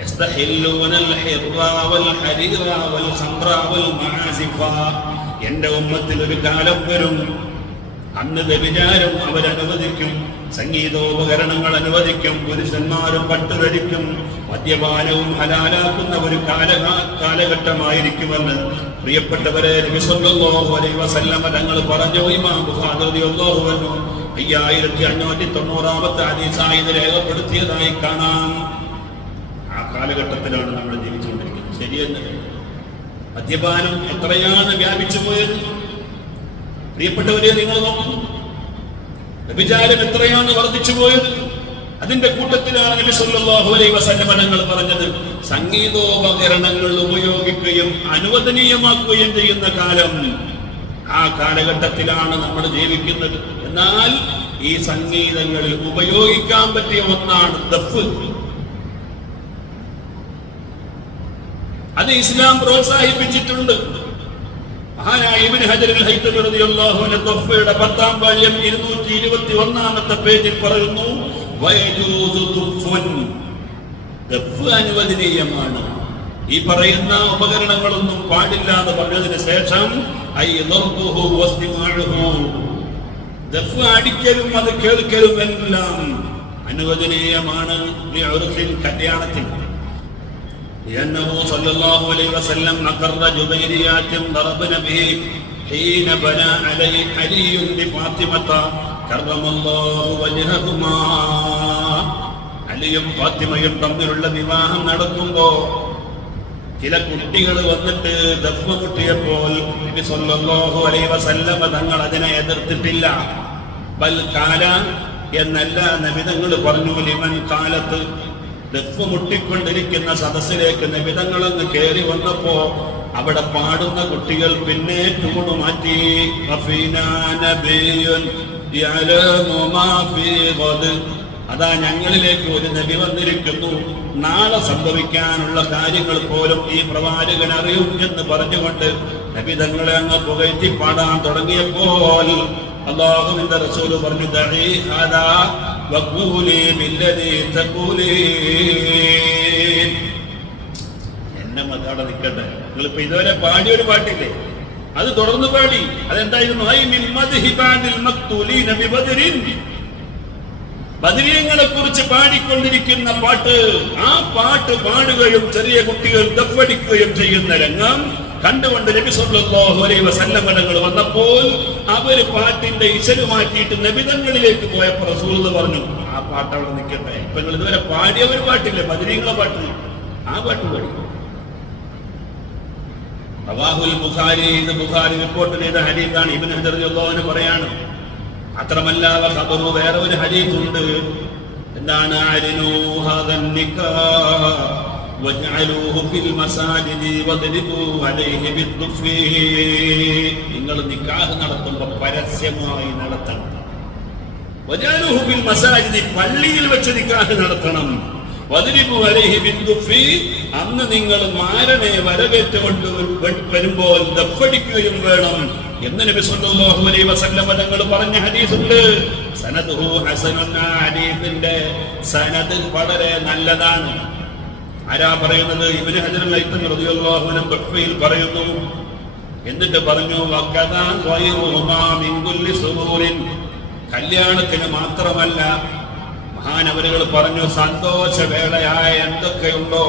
യസ്തഹില്ലൂന അൽ-ഹിർറ വൽ-ഹരീറ വൽ-ഖംറ വൽ-മആസിഫ. എന്റെ ഉമ്മത്തിൽ ഒരു കാലം വരും, അന്ന് വ്യഭിചാരം അവരനുവദിക്കും, സംഗീതോപകരണങ്ങൾ അനുവദിക്കും, പുരുഷന്മാരും പട്ടുധരിക്കും, മദ്യപാനവും ഹലാലാക്കുന്ന ഒരു കാലഘട്ടമായിരിക്കുമെന്ന് പ്രിയപ്പെട്ടവരെ നബി സല്ലല്ലാഹു അലൈഹി വസല്ലം തങ്ങൾ പറഞ്ഞു. ഇമാം ബുഖാരി റളിയല്ലാഹു അൻഹു 5590 ഹദീസായി ഇത് രേഖപ്പെടുത്തിയതായി കാണാം. ആ കാലഘട്ടത്തിലാണ് നമ്മൾ ജീവിച്ചുകൊണ്ടിരിക്കുന്നത്. ശരിയെന്ന് മദ്യപാനം എത്രയാണ് വ്യാപിച്ചു പോയത് പ്രിയപ്പെട്ടവരെ നിങ്ങൾ നോക്കൂ. വ്യഭിചാരം എത്രയാണ് വർദ്ധിച്ചു പോയത്. അതിന്റെ കൂട്ടത്തിലാണ് നബി സല്ലല്ലാഹു അലൈഹി വസല്ലം തങ്ങൾ പറഞ്ഞത്, സംഗീതോപകരണങ്ങൾ ഉപയോഗിക്കുകയും അനുവദനീയമാക്കുകയും ചെയ്യുന്ന കാലം. ആ കാലഘട്ടത്തിലാണ് നമ്മൾ ജീവിക്കുന്നത്. എന്നാൽ ഈ സംഗീതങ്ങളിൽ ഉപയോഗിക്കാൻ പറ്റിയ ഒന്നാണ് ദഫ്. അത് ഇസ്ലാം പ്രോത്സാഹിപ്പിച്ചിട്ടുണ്ട്. മഹാനായ ഇബ്നു ഹജർ അൽ-ഹൈതമി റളിയല്ലാഹു അൻഹു ദഫ്ഫയുടെ 10ാം വാല്യം 221-ാമത്തെ പേജിൽ പറയുന്നു, വയജൂസു ദഫ്ഫുൻ, ദഫ് അനുവദനീയമാണ്. ഈ പറയുന്ന ഉപകരണങ്ങളൊന്നും പാടില്ല എന്ന് പറഞ്ഞതിന് ശേഷം അയ്യദർബുഹു വസ്തിമാഉഹു, ദഫ് അടിക്കലും അത് കേൾക്കലും എല്ലാം അനുവദനീയമാണ്. ലിഉർഫിൻ, കല്യാണത്തിന്. لأنه صلى الله عليه وسلم أقر جبيريات ضربن به حين بنى علي بفاطمة كرم الله وجههما. അലിയും ഫാത്തിമയും തമ്മിലുള്ള വിവാഹം നടക്കുമ്പോൾ ചില കുട്ടികൾ വന്നിട്ട് ദഫ് മുട്ടിയപ്പോൾ നബി സല്ലല്ലാഹു അലൈഹി വസല്ലം തങ്ങൾ അതിനെ എതിർത്തിട്ടില്ല. ബൽ കാല എന്നല്ല, നബി തങ്ങൾ പറഞ്ഞു, ലിമൻ കാലത്ത്, ദഫ് മുട്ടിക്കൊണ്ടിരിക്കുന്ന സദസ്സിലേക്ക് നബി തങ്ങൾ അങ്ങ് കയറി വന്നപ്പോ അവിടെ പാടുന്ന കുട്ടികൾ പിന്നെ ട്യൂണ് മാറ്റി. റഫീനാ നബിയുൻ യഅലമു മാ ഫീ ഗദ്, അതാ ഞങ്ങളിലേക്ക് ഒരു നബി വന്നിരിക്കുന്നു, നാളെ സംഭവിക്കാനുള്ള കാര്യങ്ങൾ പോലും ഈ പ്രവാചകൻ അറിയും എന്ന് പറഞ്ഞുകൊണ്ട് നബി തങ്ങളെ അങ്ങ് പുകഴ്ത്തി പാടാൻ തുടങ്ങിയപ്പോൾ അല്ലാഹുവിന്റെ റസൂൽ പറഞ്ഞു, ദഈ ഹാദാ വഖൂലി ബില്ലദീ തഖൂലീൻ. എന്നെ മതവിടെ നിൽക്കട്ടെ. നിങ്ങളിപ്പോ ഇതുവരെ പാടിയ ഒരു പാട്ടില്ലേ, അത് തുടർന്ന് പാടി. അതെന്തായിരുന്നു? ഐ മിൻ മദ്ഹി ബഅദിൽ മഖ്തൂലീന ബിബദരിൻ. ബദരീങ്ങളെ കുറിച്ച് പാടിക്കൊണ്ടിരിക്കുന്ന പാട്ട്, ആ പാട്ട് പാടുകയും ചെറിയ കുട്ടികൾ ദഫ്ഫടിക്കുകയും ചെയ്യുന്ന രംഗം കണ്ടുകൊണ്ട് നബി സല്ലല്ലാഹു അലൈഹി വസല്ലം തങ്ങൾ വന്നപ്പോൾ അവര് പാട്ടിന്റെ ഇശല് മാറ്റിയിട്ട് നബിതങ്ങളിലേക്ക് പോയപ്പോൾ റസൂൽ പറഞ്ഞു, ആ പാട്ട് അവിടെ നിൽക്കട്ടെ. ഇപ്പൊ നിങ്ങൾ ഇതുവരെ പാടിയ ഒരു പാട്ടില്ലേ, ബദരീങ്ങളെ പാട്ട്, ആ പാട്ട് പാടി. റവാഹുൽ ബുഖാരി, ഇത് ബുഖാരി റിപ്പോർട്ട് ചെയ്ത ഹദീസാണ്. ഇബ്നു ഹജർ റളിയല്ലാഹു അൻഹു പറയാണ്. മാത്രമല്ല ഖബറു വേറെ ഒരു ഹദീസ് ഉണ്ട്. എന്താണ്? അരിനൂ ഹാദൻ നിക്കാഹ് വജഅലൂഹു ഫിൽ മസാജിദി വദ്രിബൂ അലൈഹി ബിദ്ദുഫി. നിങ്ങൾ നിക്കാഹ് നടത്തുമ്പോൾ പരസ്യമായി നടത്തണം. വജഅലൂഹു ഫിൽ മസാജിദി, പള്ളിയിൽ വെച്ച് നിക്കാഹ് നടത്തണം. വദ്രിബൂ അലൈഹി ബിദ്ദുഫി, അന്ന് നിങ്ങൾ മാരനെ വരവേറ്റുകൊണ്ട് വരുമ്പോൾ ദഫ്ഫടിക്കുകയും വേണം എന്ന് നബി സല്ലല്ലാഹു അലൈഹി വസല്ലം തങ്ങൾ പറഞ്ഞ ഹദീസുണ്ട്. സനദുഹു ഹസനുൻ. ഹദീസിന്റെ സനദ് വളരെ നല്ലതാണ്. ആരാ പറയുന്നത്? ഇബ്നു ഹജർ അൽ-ഹൈതമി റളിയല്ലാഹു അൻഹു ബഖ്ഫയിൽ പറയുന്നു. എന്നിട്ട് പറഞ്ഞു, വകദാ ഖൈറുഹുമാ മിൻ കുല്ലി സുറൂരിൻ. കല്യാണത്തിന് മാത്രമല്ല, മഹാനവരുകൾ പറഞ്ഞു, സന്തോഷവേളയായ എന്തൊക്കെയുണ്ടോ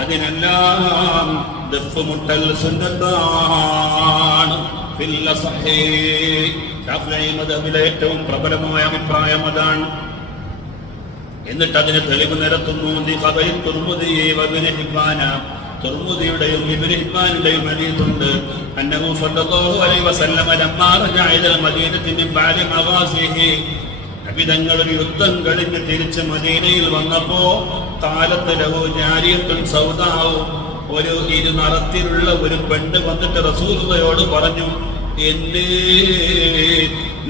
അതിനെല്ലാം ദഫ്മുട്ടൽ സുന്നത്താണ്. ശാഫിഈ മദ്ഹബിലെ ഏറ്റവും പ്രബലമായ അഭിപ്രായം അതാണ്. എന്നിട്ട് അതിന് തെളിവ് നിരത്തുന്നു. തുർമുദിയുടെയും ഇബ്നു ഹിബ്ബാനിന്റെയും ഹദീസുണ്ട്. അന്നഹു സ്വല്ലല്ലാഹു അലൈഹി വസല്ലം ലമ്മാ റജഅ ഇലൽ മദീനത്തി മിൻ ബഅദി മഗാസിഹി, നബി തങ്ങൾ ഒരു യുദ്ധം കഴിഞ്ഞ് തിരിച്ച് മദീനയിൽ വന്നപ്പോ കാലത്ത് ലഹു ജാരിയത്തുൻ സൗദാഉ, ഒരു ഇരുനിറത്തിലുള്ള ഒരു പെണ്ണ് വന്നിട്ട് റസൂലുള്ളാഹിയോട് പറഞ്ഞു, എന്നീ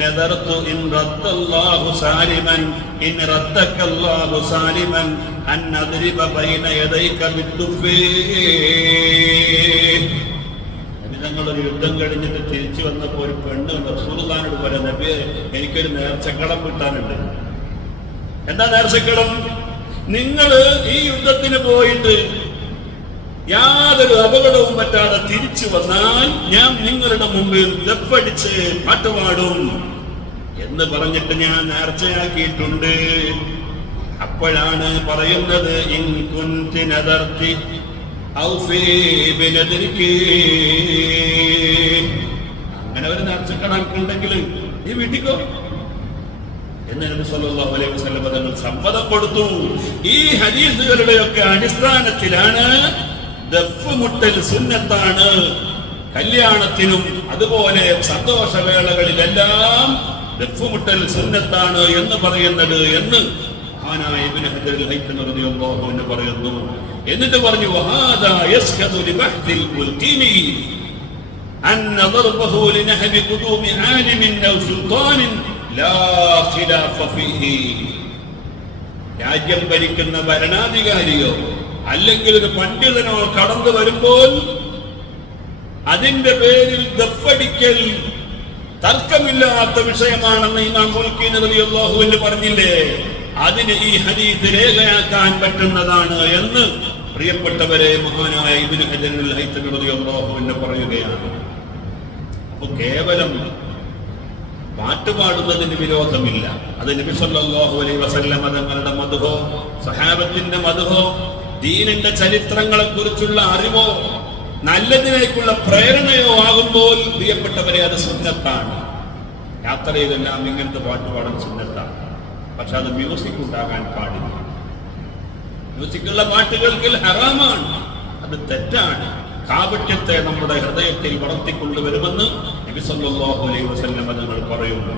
നദർതു ഇൻ റദ്ദല്ലാഹു സാലിമൻ ഇൻ റദ്ദക്കല്ലാഹു സാലിമൻ അൻ നദ്രിബ ബൈന യദൈക ബിദ്ദുഫി. ഞങ്ങളൊരു യുദ്ധം കഴിഞ്ഞിട്ട് തിരിച്ചു വന്നപ്പോൾ ഒരു പെണ്ണ് റസൂലുള്ളാഹിയോട് പറയാം, നബിയെ എനിക്കൊരു നേർച്ചക്കടം കിട്ടാനുണ്ട്. എന്താ നേർച്ചക്കടം? നിങ്ങള് ഈ യുദ്ധത്തിന് പോയിട്ട് യാതൊരു അപകടവും പറ്റാതെ തിരിച്ചു വന്നാൽ ഞാൻ നിങ്ങളുടെ മുമ്പിൽ ദഫ്ഫടിച്ച് പാട്ടുപാടും എന്ന് പറഞ്ഞിട്ട് ഞാൻ നേർച്ചയാക്കിയിട്ടുണ്ട്. അപ്പോഴാണ് പറയുന്നത്, ഇൻ കുൻതി നദർതി ഔഫീ ബിനദ്രികി. അങ്ങനെ ഒരു നേർച്ചക്കണക്കുണ്ടെങ്കിൽ നീ വീട്ടിക്കോ എന്ന് നബി സല്ലല്ലാഹു അലൈഹി വസല്ലം തങ്ങൾ സമ്മതം കൊടുത്തു. ഈ ഹദീസുകളുടെയൊക്കെ അടിസ്ഥാനത്തിലാണ് ദഫ്മുട്ടൽ സുന്നത്താണ് കല്യാണത്തിനും അതുപോലെ സന്തോഷവേളകളിലെല്ലാം ദഫ്മുട്ടൽ സുന്നത്താണ് എന്ന് പറയുന്നത് എന്ന് മഹാനായ ഇബ്നു ഹജർ അൽ-ഹൈതമി റളിയല്ലാഹു അൻഹു പറയുന്നു. എന്നിട്ട് പറഞ്ഞു, വഹാദാ യസ്കതു ലിബഹ്ദിൽ ഉൽഖീമി അന്ന ദർബഹു ലിനഹബി ഖുദൂമി ആലിമിൻ ഔ സുൽത്താനിൻ ലാ ഖിലാഫ ഫീഹി. രാജ്യം ഭരിക്കുന്ന ഭരണാധികാരിയോ അല്ലെങ്കിൽ ഒരു പണ്ഡിതനോ കടന്നു വരുമ്പോൾ അതിന്റെ പേരിൽ ദഫ്ഫടിക്കൽ തർക്കമില്ലാത്ത വിഷയമാണെന്ന് ഇമാം മുൽക്കീൻ റളിയല്ലാഹു അൻഹു പറഞ്ഞില്ലേ? അതിന് ഈ ഹദീസ് രേഖയാക്കാൻ പറ്റുന്നതാണ് എന്ന് പ്രിയപ്പെട്ടവരെ മഹാനായ ഇബ്നു ഹജർ അൽ-ഹൈതമി റളിയല്ലാഹു അൻഹു പറയുകയാണ്. അപ്പൊ കേവലം പാട്ടുപാടുന്നതിന് വിരോധമില്ല. അത് നബി സല്ലല്ലാഹു അലൈഹി വസല്ലം തങ്ങളുടെ മദ്ഹോ സഹാബത്തിന്റെ മദ്ഹോ ദീനിന്റെ ചരിത്രങ്ങളെ കുറിച്ചുള്ള അറിവോ നല്ലതിനേക്കുള്ള പ്രേരണയോ ആകുമ്പോൾ പ്രിയപ്പെട്ടവരെ അത് സുന്നത്താണ്. യാത്രയിലെല്ലാം ഇങ്ങനത്തെ പാട്ടുപാടൽ സുന്നത്താണ്. പക്ഷെ അത് മ്യൂസിക് ഉണ്ടാകാൻ പാടില്ല. മ്യൂസിക്കുള്ള പാട്ടുകൾക്ക് ഹറാമാണ്, അത് തെറ്റാണ്. കാപട്യത്തെ നമ്മുടെ ഹൃദയത്തിൽ വളർത്തിക്കൊണ്ടുവരുമെന്ന് നബി സല്ലല്ലാഹു അലൈഹി വസല്ലം തങ്ങൾ പറയുന്നു.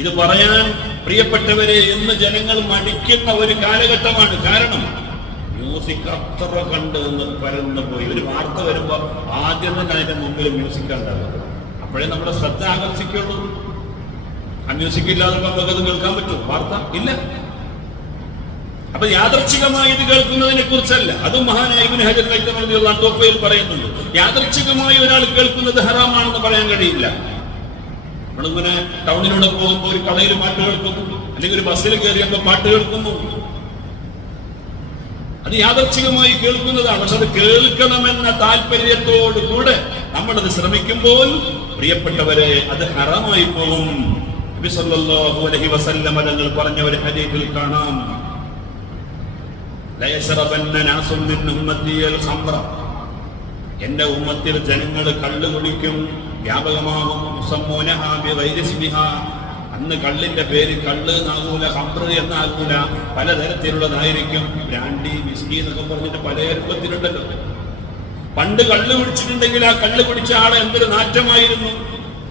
ഇത് പറയാൻ പ്രിയപ്പെട്ടവരെ ഇന്ന് ജനങ്ങൾ മടിക്കുന്ന ഒരു കാലഘട്ടമാണ്. കാരണം മ്യൂസിക് അത്ര കണ്ട് പരന്നു പോയി. ഒരു വാർത്ത വരുമ്പോ ആദ്യം തന്നെ അതിന്റെ മുമ്പിൽ മ്യൂസിക് ഉണ്ടാകും. അപ്പോഴേ നമ്മുടെ ശ്രദ്ധ ആകർഷിക്കുള്ളൂ. ആ മ്യൂസിക് ഇല്ലാതെ നമുക്കത് കേൾക്കാൻ പറ്റും? വാർത്ത ഇല്ല. അപ്പൊ യാദർച്ഛികമായി ഇത് കേൾക്കുന്നതിനെ കുറിച്ചല്ല. അതും മഹാനായ ഇബ്നു ഹജർ റളിയല്ലാഹു അൻഹു തോഫയിൽ പറയുന്നുണ്ട്. യാദർച്ഛികമായി ഒരാൾ കേൾക്കുന്നത് ഹറാമാണെന്ന് പറയാൻ കഴിയില്ല. നമ്മളിങ്ങനെ ടൗണിലൂടെ പോകുമ്പോൾ ഒരു കടയിൽ പാട്ട് കേൾക്കുന്നു, അല്ലെങ്കിൽ ഒരു ബസ്സിൽ കയറിയപ്പോൾ പാട്ട് കേൾക്കുന്നു. അത് യാദർച്ഛികമായി കേൾക്കുന്നതാണ്. പക്ഷെ അത് കേൾക്കണമെന്ന താല്പര്യത്തോടു കൂടെ നമ്മളത് ശ്രമിക്കുമ്പോൾ പ്രിയപ്പെട്ടവരെ അത് ഹറാമായി പോകും. നബി സല്ലല്ലാഹു അലൈഹി വസല്ലം തങ്ങൾ പറഞ്ഞ ഒരു ഹദീസിൽ കാണാം, ലയശ്റബന്ന നാസുൻ മിൻ ഉമ്മത്തി അൽ ഖംറ, എന്റെ ഉമ്മത്തിൽ ജനങ്ങൾ കള്ള് കുടിക്കും, വ്യാപകമാകും. മുസമ്മൂനഹാ ബിഗൈരി ഇസ്മിഹാ, അന്ന് കള്ളിന്റെ പേര് കള്ള് എന്നാകൂല, ഖംറ് എന്നാകൂല, പലതരത്തിലുള്ളതായിരിക്കും. ബ്രാൻഡി, വിസ്കി എന്നൊക്കെ പറഞ്ഞിട്ട് പല രൂപത്തിലുണ്ടല്ലോ. പണ്ട് കള്ള് കുടിച്ചിട്ടുണ്ടെങ്കിൽ ആ കള്ള് കുടിച്ച ആളെ എന്തൊരു നാറ്റമായിരുന്നു,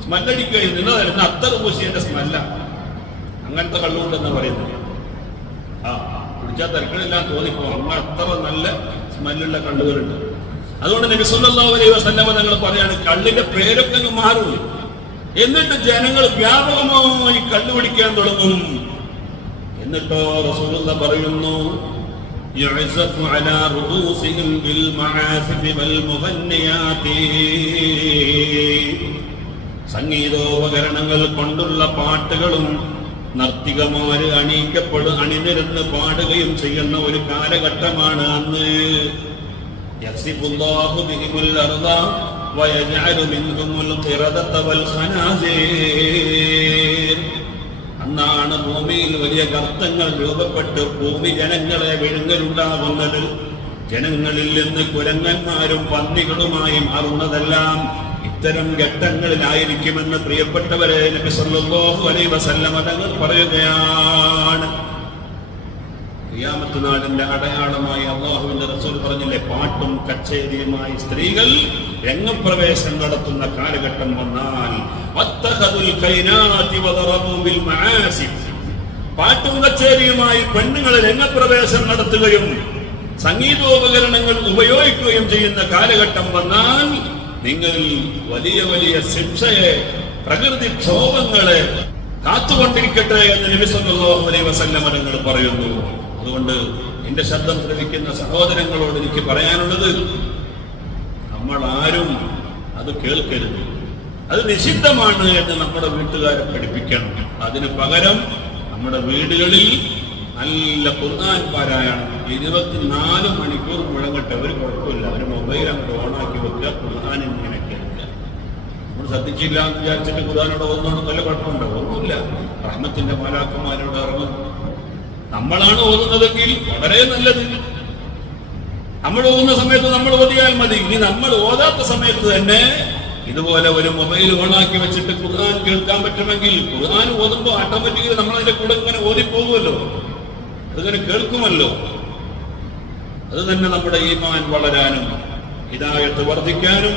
സ്മെല്ലടിക്കുകയായിരുന്നു. എന്നതായിരുന്നു അത്തർ പൂശിയന്റെ സ്മെല്ല. അങ്ങനത്തെ കള്ളുകൊണ്ടെന്നാ പറയുന്നത്. കുടിച്ചാൽ തിരക്കടില്ലാന്ന് തോന്നിപ്പോ അങ്ങ് അത്ര നല്ല സ്മെല്ലുള്ള കള്ളുകളുണ്ട്. അതുകൊണ്ട് നബി സല്ലല്ലാഹു അലൈഹി വസല്ലം തങ്ങൾ പറയാണ്, കള്ളിന്റെ പേരൊക്കെ അങ്ങ് മാറും. എന്നിട്ട് ജനങ്ങൾ വ്യാപകമായി കള്ളു കുടിക്കാൻ തുടങ്ങും. എന്നിട്ടോ റസൂലുള്ളാഹി പറയുന്നു, യുഅസഫു അലാ റൂസിഹിം ബിൽ മആസിഫി വൽ മുഗന്നിയാതി, സംഗീതോപകരണങ്ങൾ കൊണ്ടുള്ള പാട്ടുകളും നർത്തികമാര് അണിനിരന്ന് പാടുകയും ചെയ്യുന്ന ഒരു കാലഘട്ടമാണ് അന്ന്. യക്സിഫുല്ലാഹു ബിഹിമുൽ അർദ വയജഅലു മിൻഹുൽ ഖിറദത വൽ ഖനാസീർ. അന്നാണ് ഭൂമിയിൽ വലിയ ഗർത്തങ്ങൾ രൂപപ്പെട്ട് ഭൂമി ജനങ്ങളെ വിഴുങ്ങലുണ്ടാകുന്നത്. ജനങ്ങളിൽ നിന്ന് കുരങ്ങന്മാരും പന്നികളുമായി മാറുന്നതെല്ലാം ഇത്തരം ഘട്ടങ്ങളിലായിരിക്കുമെന്ന് പ്രിയപ്പെട്ടവരെ നബി സല്ലല്ലാഹു അലൈഹി വസല്ലം തങ്ങൾ പറയുകയാണ്. ഖിയാമത്ത് നാളിന്റെ അടയാളമായി അല്ലാഹുവിന്റെ റസൂൽ പറഞ്ഞില്ലേ, പാട്ടും കച്ചേരിയുമായി സ്ത്രീകൾ രംഗപ്രവേശം നടത്തുന്ന കാലഘട്ടം വന്നാൽ വത്തഖദുൽ ഖൈനാതി വദറബു ബിൽ മആസിഫ്, പാട്ടും കച്ചേരിയുമായി പെണ്ണുങ്ങൾ രംഗപ്രവേശം നടത്തുകയും സംഗീതോപകരണങ്ങൾ ഉപയോഗിക്കുകയും ചെയ്യുന്ന കാലഘട്ടം വന്നാൽ നിങ്ങൾ വലിയ വലിയ ശിക്ഷയെ, പ്രകൃതിക്ഷോഭങ്ങളെ കാത്തുകൊണ്ടിരിക്കട്ടെ എന്ന് നബി സല്ലല്ലാഹു അലൈഹി വസല്ലം തങ്ങൾ പറയുന്നു. അതുകൊണ്ട് എന്റെ ശബ്ദം ശ്രവിക്കുന്ന സഹോദരങ്ങളോട് എനിക്ക് പറയാനുള്ളത്, നമ്മൾ ആരും അത് കേൾക്കരുത്. അത് നിഷിദ്ധമാണ് എന്ന് നമ്മുടെ വീട്ടുകാരെ പഠിപ്പിക്കണം. അതിന് പകരം നമ്മുടെ വീടുകളിൽ നല്ല ഖുർആൻ പാരായണം 24 മണിക്കൂർ മുഴങ്ങട്ടെ, ഒരു കുഴപ്പമില്ല. അവർ മൊബൈൽ അങ്ങോട്ട് ഓണാക്കി വെക്കുക, ഖുർആൻ ഇങ്ങനെ കേൾക്കുക. നമ്മൾ ശ്രദ്ധിച്ചില്ല എന്ന് വിചാരിച്ചിട്ട് ഖുർആനോട് ഓതുന്നതുകൊണ്ട് നല്ല കുഴപ്പമുണ്ടോ? ഒന്നുമില്ല. റഹ്മത്തിന്റെ മാലാഖമാരോട് ഇറങ്ങും. നമ്മളാണ് ഓതുന്നതെങ്കിൽ വളരെ നല്ലത്. നമ്മൾ ഓതുന്ന സമയത്ത് നമ്മൾ ഓതിയാൽ മതി. ഇനി നമ്മൾ ഓതാത്ത സമയത്ത് തന്നെ ഇതുപോലെ ഒരു മൊബൈൽ ഓണാക്കി വെച്ചിട്ട് ഖുർആൻ കേൾക്കാൻ പറ്റുമെങ്കിൽ, ഖുർആൻ ഓതുമ്പോൾ ഓട്ടോമാറ്റിക്കലി നമ്മൾ അതിന്റെ കൂടെ ഇങ്ങനെ ഓതിപ്പോകുമല്ലോ, അതിങ്ങനെ കേൾക്കുമല്ലോ. അത് തന്നെ നമ്മുടെ ഈമാൻ വളരാനും ഹിദായത്ത് വർദ്ധിക്കാനും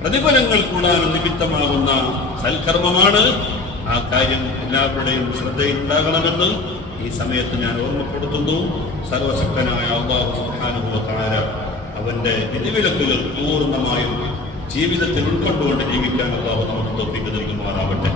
പ്രതിഫലങ്ങൾ കൂടാനും നിമിത്തമാകുന്ന സൽക്കർമ്മമാണ്. ആ കാര്യം എല്ലാവരുടെയും ശ്രദ്ധയിൽ ഉണ്ടാകണമെന്ന് ഈ സമയത്ത് ഞാൻ ഓർമ്മപ്പെടുത്തുന്നു. സർവശക്തനായ അല്ലാഹു സുബ്ഹാനഹു വ തആല അവന്റെ വിധിവിലക്കുകൾ പൂർണ്ണമായും ജീവിതത്തിൽ ഉൾക്കൊണ്ടുകൊണ്ട് ജീവിക്കാൻ അല്ലാഹു നമുക്ക് തൗഫീഖ് നൽകുമാറാവട്ടെ.